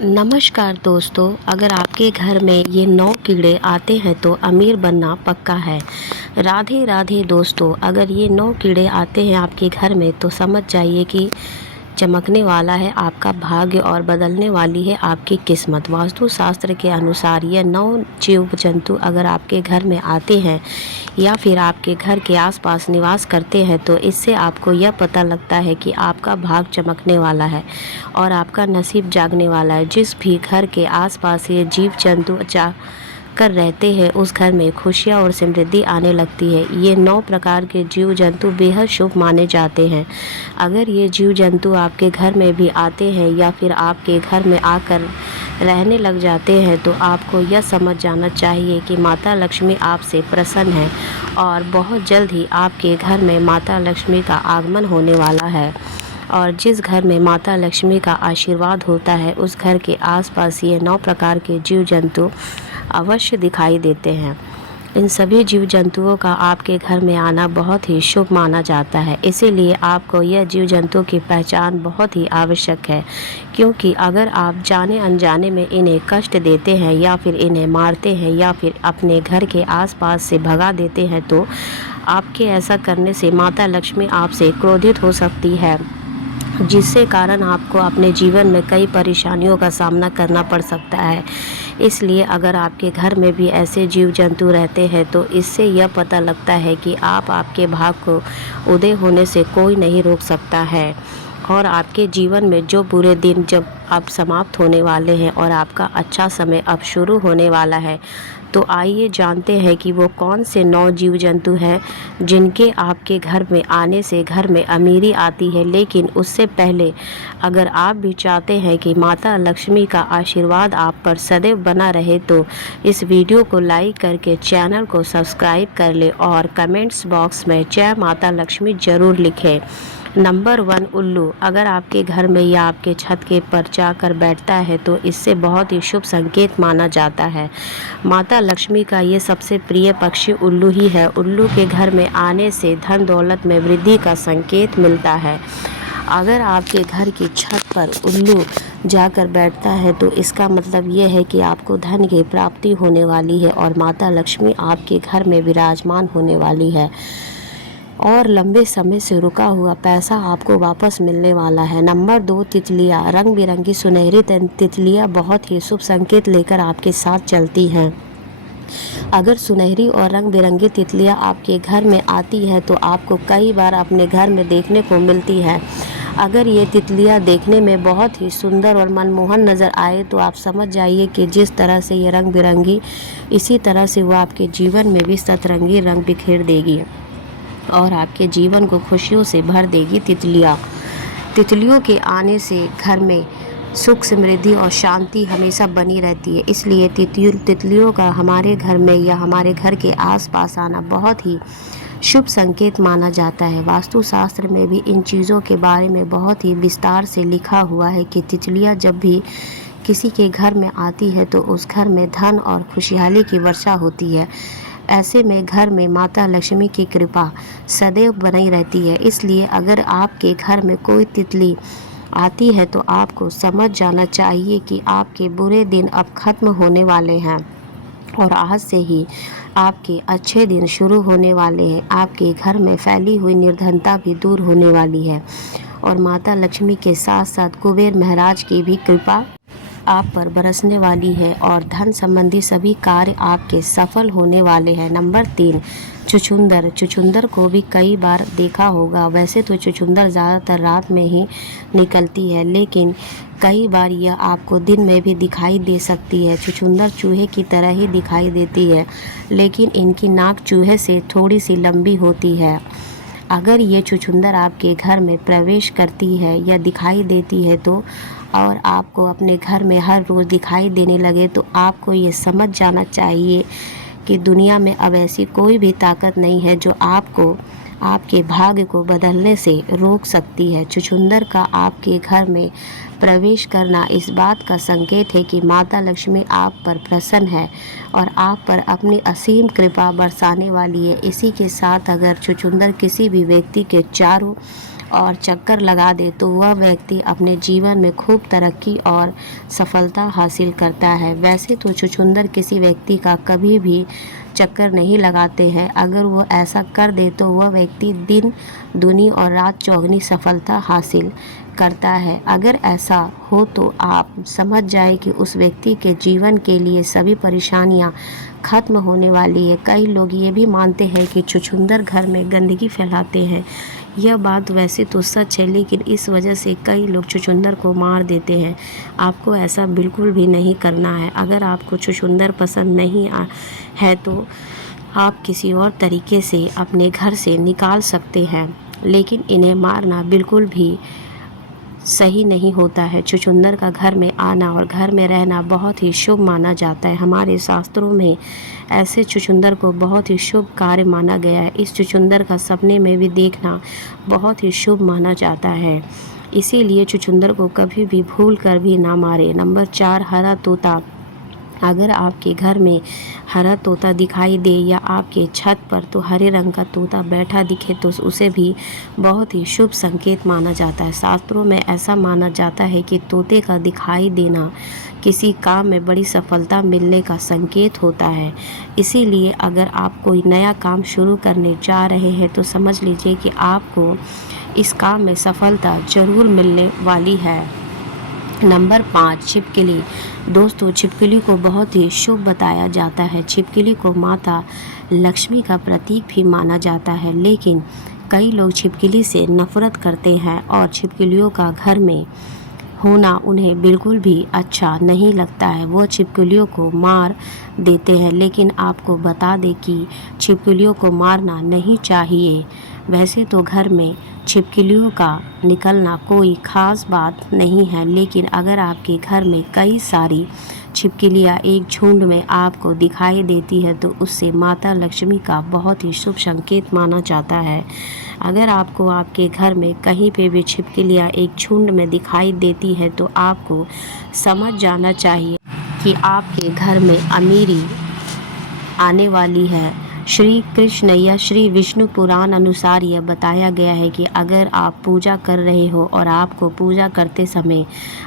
नमस्कार दोस्तों, अगर आपके घर में ये 9 कीड़े आते हैं तो अमीर बनना पक्का है। राधे राधे दोस्तों, अगर ये 9 कीड़े आते हैं आपके घर में तो समझ जाइए कि चमकने वाला है आपका भाग्य और बदलने वाली है आपकी किस्मत। वास्तु शास्त्र के अनुसार ये 9 जीव जंतु अगर आपके घर में आते हैं या फिर आपके घर के आसपास निवास करते हैं तो इससे आपको यह पता लगता है कि आपका भाग चमकने वाला है और आपका नसीब जागने वाला है। जिस भी घर के आसपास ये जीव जंतु जा कर रहते हैं उस घर में खुशियाँ और समृद्धि आने लगती है। ये 9 प्रकार के जीव जंतु बेहद शुभ माने जाते हैं। अगर ये जीव जंतु आपके घर में भी आते हैं या फिर आपके घर में आकर रहने लग जाते हैं तो आपको यह समझ जाना चाहिए कि माता लक्ष्मी आपसे प्रसन्न है और बहुत जल्द ही आपके घर में माता लक्ष्मी का आगमन होने वाला है। और जिस घर में माता लक्ष्मी का आशीर्वाद होता है उस घर के आसपास ये 9 प्रकार के जीव जंतु अवश्य दिखाई देते हैं। इन सभी जीव जंतुओं का आपके घर में आना बहुत ही शुभ माना जाता है, इसीलिए आपको यह जीव जंतु की पहचान बहुत ही आवश्यक है। क्योंकि अगर आप जाने अनजाने में इन्हें कष्ट देते हैं या फिर इन्हें मारते हैं या फिर अपने घर के आसपास से भगा देते हैं तो आपके ऐसा करने से माता लक्ष्मी आपसे क्रोधित हो सकती है, जिससे कारण आपको अपने जीवन में कई परेशानियों का सामना करना पड़ सकता है। इसलिए अगर आपके घर में भी ऐसे जीव जंतु रहते हैं तो इससे यह पता लगता है कि आपके भाग को उदय होने से कोई नहीं रोक सकता है और आपके जीवन में जो बुरे दिन जब अब समाप्त होने वाले हैं और आपका अच्छा समय अब शुरू होने वाला है, तो आइए जानते हैं कि वो कौन से 9 जीव जंतु हैं जिनके आपके घर में आने से घर में अमीरी आती है। लेकिन उससे पहले अगर आप भी चाहते हैं कि माता लक्ष्मी का आशीर्वाद आप पर सदैव बना रहे तो इस वीडियो को लाइक करके चैनल को सब्सक्राइब कर ले और कमेंट्स बॉक्स में जय माता लक्ष्मी ज़रूर लिखें। नंबर 1, उल्लू। अगर आपके घर में या आपके छत के पर जाकर बैठता है तो इससे बहुत ही शुभ संकेत माना जाता है। माता लक्ष्मी का ये सबसे प्रिय पक्षी उल्लू ही है। उल्लू के घर में आने से धन दौलत में वृद्धि का संकेत मिलता है। अगर आपके घर की छत पर उल्लू जाकर बैठता है तो इसका मतलब ये है कि आपको धन की प्राप्ति होने वाली है और माता लक्ष्मी आपके घर में विराजमान होने वाली है और लंबे समय से रुका हुआ पैसा आपको वापस मिलने वाला है। नंबर 2, तितलियाँ। रंग बिरंगी सुनहरी तितलियाँ बहुत ही शुभ संकेत लेकर आपके साथ चलती हैं। अगर सुनहरी और रंग बिरंगी तितलियाँ आपके घर में आती हैं तो आपको कई बार अपने घर में देखने को मिलती है। अगर ये तितलियाँ देखने में बहुत ही सुंदर और मनमोहन नज़र आए तो आप समझ जाइए कि जिस तरह से ये रंग बिरंगी, इसी तरह से वो आपके जीवन में भी सतरंगी रंग बिखेर देगी और आपके जीवन को खुशियों से भर देगी। तितलियों के आने से घर में सुख समृद्धि और शांति हमेशा बनी रहती है। इसलिए तितलियों का हमारे घर में या हमारे घर के आसपास आना बहुत ही शुभ संकेत माना जाता है। वास्तुशास्त्र में भी इन चीज़ों के बारे में बहुत ही विस्तार से लिखा हुआ है कि तितलियाँ जब भी किसी के घर में आती है तो उस घर में धन और खुशहाली की वर्षा होती है। ऐसे में घर में माता लक्ष्मी की कृपा सदैव बनी रहती है। इसलिए अगर आपके घर में कोई तितली आती है तो आपको समझ जाना चाहिए कि आपके बुरे दिन अब खत्म होने वाले हैं और आज से ही आपके अच्छे दिन शुरू होने वाले हैं। आपके घर में फैली हुई निर्धनता भी दूर होने वाली है और माता लक्ष्मी के साथ साथ कुबेर महाराज की भी कृपा आप पर बरसने वाली है और धन संबंधी सभी कार्य आपके सफल होने वाले हैं। नंबर 3, चुचुंदर। चुचुंदर को भी कई बार देखा होगा। वैसे तो चुचुंदर ज़्यादातर रात में ही निकलती है, लेकिन कई बार यह आपको दिन में भी दिखाई दे सकती है। चुचुंदर चूहे की तरह ही दिखाई देती है, लेकिन इनकी नाक चूहे से थोड़ी सी लंबी होती है। अगर ये चुचुंदर आपके घर में प्रवेश करती है या दिखाई देती है तो और आपको अपने घर में हर रोज़ दिखाई देने लगे तो आपको ये समझ जाना चाहिए कि दुनिया में अब ऐसी कोई भी ताकत नहीं है जो आपको आपके भाग्य को बदलने से रोक सकती है। चुचुंदर का आपके घर में प्रवेश करना इस बात का संकेत है कि माता लक्ष्मी आप पर प्रसन्न है और आप पर अपनी असीम कृपा बरसाने वाली है। इसी के साथ अगर चुचुंदर किसी भी व्यक्ति के चारों और चक्कर लगा दे तो वह व्यक्ति अपने जीवन में खूब तरक्की और सफलता हासिल करता है। वैसे तो छुछुंदर किसी व्यक्ति का कभी भी चक्कर नहीं लगाते हैं। अगर वो ऐसा कर दे तो वह व्यक्ति दिन दूनी और रात चौगुनी सफलता हासिल करता है। अगर ऐसा हो तो आप समझ जाए कि उस व्यक्ति के जीवन के लिए सभी परेशानियां खत्म होने वाली है। कई लोग ये भी मानते हैं कि छुछुंदर घर में गंदगी फैलाते हैं। यह बात वैसे तो सच है, लेकिन इस वजह से कई लोग छुछुंदर को मार देते हैं। आपको ऐसा बिल्कुल भी नहीं करना है। अगर आपको छुछुंदर पसंद नहीं है तो आप किसी और तरीके से अपने घर से निकाल सकते हैं, लेकिन इन्हें मारना बिल्कुल भी सही नहीं होता है। छुछुंदर का घर में आना और घर में रहना बहुत ही शुभ माना जाता है। हमारे शास्त्रों में ऐसे छुछुंदर को बहुत ही शुभ कार्य माना गया है। इस छुछुंदर का सपने में भी देखना बहुत ही शुभ माना जाता है। इसीलिए छुछुंदर को कभी भी भूल कर भी ना मारे। नंबर 4, हरा तोता। अगर आपके घर में हरा तोता दिखाई दे या आपके छत पर तो हरे रंग का तोता बैठा दिखे तो उसे भी बहुत ही शुभ संकेत माना जाता है। शास्त्रों में ऐसा माना जाता है कि तोते का दिखाई देना किसी काम में बड़ी सफलता मिलने का संकेत होता है। इसीलिए अगर आप कोई नया काम शुरू करने जा रहे हैं तो समझ लीजिए कि आपको इस काम में सफलता जरूर मिलने वाली है। नंबर 5, छिपकली। दोस्तों, छिपकली को बहुत ही शुभ बताया जाता है। छिपकली को माता लक्ष्मी का प्रतीक भी माना जाता है, लेकिन कई लोग छिपकली से नफरत करते हैं और छिपकलियों का घर में होना उन्हें बिल्कुल भी अच्छा नहीं लगता है। वो छिपकलियों को मार देते हैं, लेकिन आपको बता दें कि छिपकलियों को मारना नहीं चाहिए। वैसे तो घर में छिपकलियों का निकलना कोई ख़ास बात नहीं है, लेकिन अगर आपके घर में कई सारी छिपकलियाँ एक झुंड में आपको दिखाई देती है तो उससे माता लक्ष्मी का बहुत ही शुभ संकेत माना जाता है। अगर आपको आपके घर में कहीं पे भी छिपकलियाँ एक झुंड में दिखाई देती है तो आपको समझ जाना चाहिए कि आपके घर में अमीरी आने वाली है। श्री कृष्ण या श्री विष्णु पुराण अनुसार यह बताया गया है कि अगर आप पूजा कर रहे हो और आपको पूजा करते समय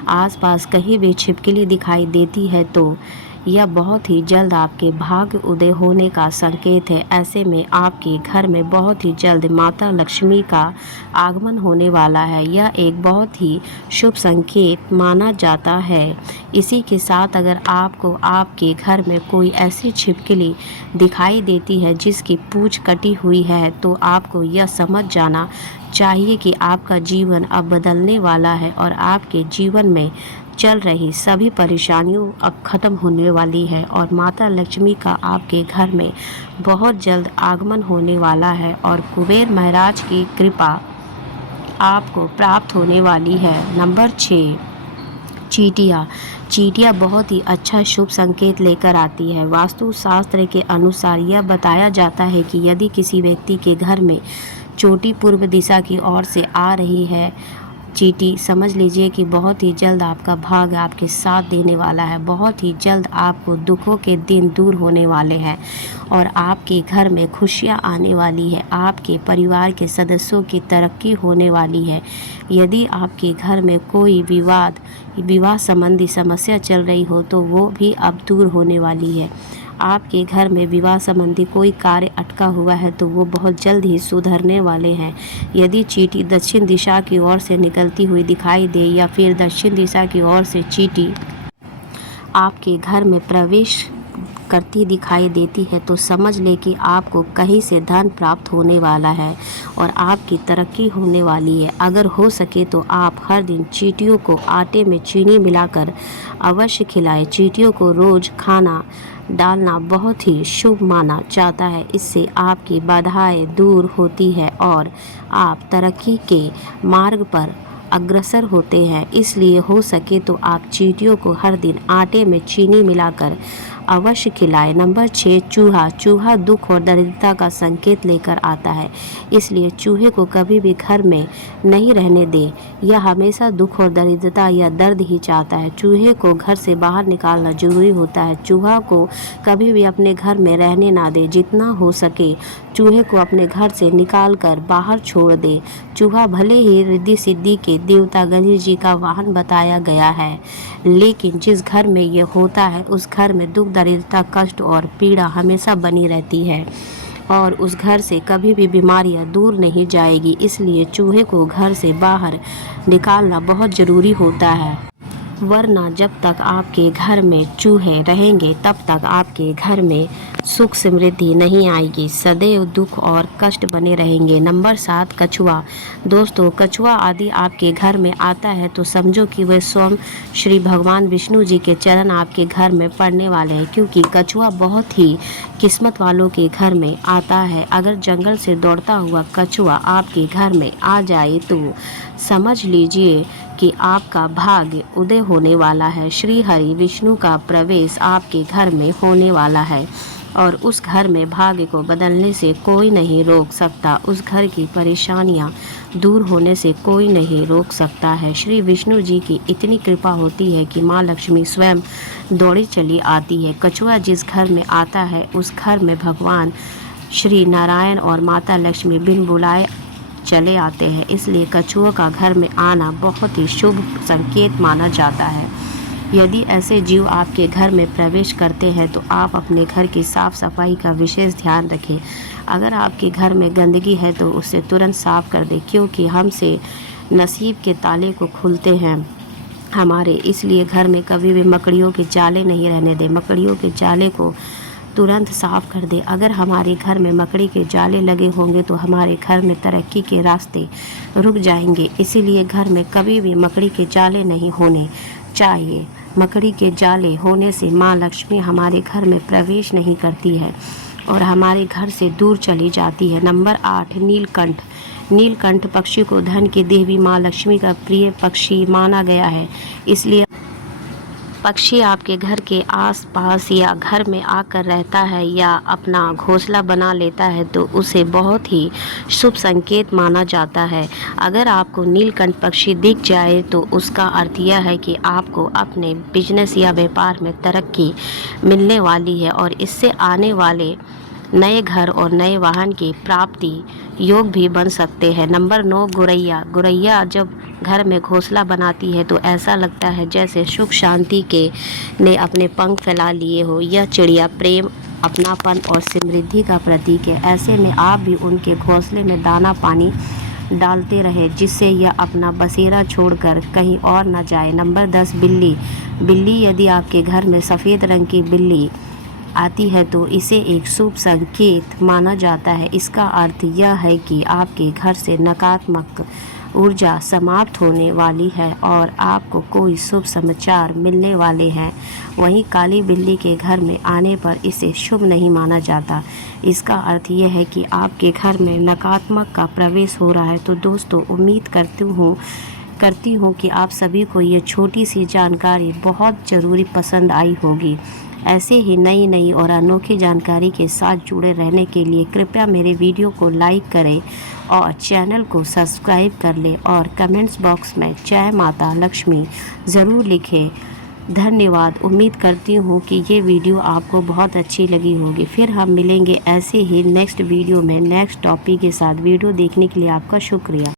आसपास कहीं भी छिपकली दिखाई देती है तो यह बहुत ही जल्द आपके भाग्य उदय होने का संकेत है। ऐसे में आपके घर में बहुत ही जल्द माता लक्ष्मी का आगमन होने वाला है। यह एक बहुत ही शुभ संकेत माना जाता है। इसी के साथ अगर आपको आपके घर में कोई ऐसी छिपकली दिखाई देती है जिसकी पूंछ कटी हुई है तो आपको यह समझ जाना चाहिए कि आपका जीवन अब बदलने वाला है और आपके जीवन में चल रही सभी परेशानियों अब खत्म होने वाली है और माता लक्ष्मी का आपके घर में बहुत जल्द आगमन होने वाला है और कुबेर महाराज की कृपा आपको प्राप्त होने वाली है। नंबर 6, चींटियाँ। चींटियाँ बहुत ही अच्छा शुभ संकेत लेकर आती है। वास्तु शास्त्र के अनुसार यह बताया जाता है कि यदि किसी व्यक्ति के घर में चोटी पूर्व दिशा की ओर से आ रही है चींटी, समझ लीजिए कि बहुत ही जल्द आपका भाग्य आपके साथ देने वाला है। बहुत ही जल्द आपको दुखों के दिन दूर होने वाले हैं और आपके घर में खुशियां आने वाली है। आपके परिवार के सदस्यों की तरक्की होने वाली है। यदि आपके घर में कोई विवाह संबंधी समस्या चल रही हो तो वो भी अब दूर होने वाली है। आपके घर में विवाह संबंधी कोई कार्य अटका हुआ है तो वो बहुत जल्द ही सुधरने वाले हैं। यदि चींटी दक्षिण दिशा की ओर से निकलती हुई दिखाई दे या फिर दक्षिण दिशा की ओर से चींटी आपके घर में प्रवेश करती दिखाई देती है तो समझ ले कि आपको कहीं से धन प्राप्त होने वाला है और आपकी तरक्की होने वाली है। अगर हो सके तो आप हर दिन चींटियों को आटे में चीनी मिलाकर अवश्य खिलाएं। चींटियों को रोज़ खाना डालना बहुत ही शुभ माना जाता है। इससे आपकी बाधाएं दूर होती है और आप तरक्की के मार्ग पर अग्रसर होते हैं। इसलिए हो सके तो आप चींटियों को हर दिन आटे में चीनी मिलाकर अवश्य खिलाएं। नंबर 6, चूहा। चूहा दुख और दरिद्रता का संकेत लेकर आता है, इसलिए चूहे को कभी भी घर में नहीं रहने दें। यह हमेशा दुख और दरिद्रता या दर्द ही चाहता है। चूहे को घर से बाहर निकालना जरूरी होता है। चूहा को कभी भी अपने घर में रहने ना दें। जितना हो सके चूहे को अपने घर से निकाल कर बाहर छोड़ दे। चूहा भले ही रिद्धि सिद्धि के देवता गणेश जी का वाहन बताया गया है, लेकिन जिस घर में ये होता है उस घर में दुख दरिद्रता कष्ट और पीड़ा हमेशा बनी रहती है और उस घर से कभी भी बीमारियां दूर नहीं जाएगी। इसलिए चूहे को घर से बाहर निकालना बहुत ज़रूरी होता है, वरना जब तक आपके घर में चूहे रहेंगे तब तक आपके घर में सुख समृद्धि नहीं आएगी, सदैव दुख और कष्ट बने रहेंगे। नंबर 7, कछुआ। दोस्तों, कछुआ आदि आपके घर में आता है तो समझो कि वह स्वयं श्री भगवान विष्णु जी के चरण आपके घर में पड़ने वाले हैं, क्योंकि कछुआ बहुत ही किस्मत वालों के घर में आता है। अगर जंगल से दौड़ता हुआ कछुआ आपके घर में आ जाए तो समझ लीजिए कि आपका भाग्य उदय होने वाला है। श्री हरि विष्णु का प्रवेश आपके घर में होने वाला है और उस घर में भाग्य को बदलने से कोई नहीं रोक सकता। उस घर की परेशानियां दूर होने से कोई नहीं रोक सकता है। श्री विष्णु जी की इतनी कृपा होती है कि माँ लक्ष्मी स्वयं दौड़ी चली आती है। कछुआ जिस घर में आता है उस घर में भगवान श्री नारायण और माता लक्ष्मी बिन बुलाए चले आते हैं। इसलिए कछुओं का घर में आना बहुत ही शुभ संकेत माना जाता है। यदि ऐसे जीव आपके घर में प्रवेश करते हैं तो आप अपने घर की साफ सफाई का विशेष ध्यान रखें। अगर आपके घर में गंदगी है तो उसे तुरंत साफ कर दें, क्योंकि हमसे नसीब के ताले को खुलते हैं हमारे। इसलिए घर में कभी भी मकड़ियों के जाले नहीं रहने दें। मकड़ियों के जाले को तुरंत साफ कर दें। अगर हमारे घर में मकड़ी के जाले लगे होंगे तो हमारे घर में तरक्की के रास्ते रुक जाएंगे। इसीलिए घर में कभी भी मकड़ी के जाले नहीं होने चाहिए। मकड़ी के जाले होने से माँ लक्ष्मी हमारे घर में प्रवेश नहीं करती है और हमारे घर से दूर चली जाती है। नंबर 8, नीलकंठ। नीलकंठ पक्षी को धन की देवी माँ लक्ष्मी का प्रिय पक्षी माना गया है। इसलिए पक्षी आपके घर के आसपास या घर में आकर रहता है या अपना घोंसला बना लेता है तो उसे बहुत ही शुभ संकेत माना जाता है। अगर आपको नीलकंठ पक्षी दिख जाए तो उसका अर्थ यह है कि आपको अपने बिजनेस या व्यापार में तरक्की मिलने वाली है और इससे आने वाले नए घर और नए वाहन की प्राप्ति योग भी बन सकते हैं। नंबर 9, गुरैया। गुरैया जब घर में घोंसला बनाती है तो ऐसा लगता है जैसे सुख शांति के ने अपने पंख फैला लिए हो। यह चिड़िया प्रेम, अपनापन और समृद्धि का प्रतीक है। ऐसे में आप भी उनके घोंसले में दाना पानी डालते रहे, जिससे यह अपना बसेरा छोड़कर कहीं और न जाए। नंबर 10, बिल्ली। बिल्ली यदि आपके घर में सफ़ेद रंग की बिल्ली आती है तो इसे एक शुभ संकेत माना जाता है। इसका अर्थ यह है कि आपके घर से नकारात्मक ऊर्जा समाप्त होने वाली है और आपको कोई शुभ समाचार मिलने वाले हैं। वहीं काली बिल्ली के घर में आने पर इसे शुभ नहीं माना जाता। इसका अर्थ यह है कि आपके घर में नकारात्मक का प्रवेश हो रहा है। तो दोस्तों, उम्मीद करती हूँ कि आप सभी को ये छोटी सी जानकारी बहुत ज़रूरी पसंद आई होगी। ऐसे ही नई और अनोखी जानकारी के साथ जुड़े रहने के लिए कृपया मेरे वीडियो को लाइक करें और चैनल को सब्सक्राइब कर लें और कमेंट्स बॉक्स में जय माता लक्ष्मी ज़रूर लिखें। धन्यवाद। उम्मीद करती हूँ कि ये वीडियो आपको बहुत अच्छी लगी होगी। फिर हम मिलेंगे ऐसे ही नेक्स्ट वीडियो में नेक्स्ट टॉपिक के साथ। वीडियो देखने के लिए आपका शुक्रिया।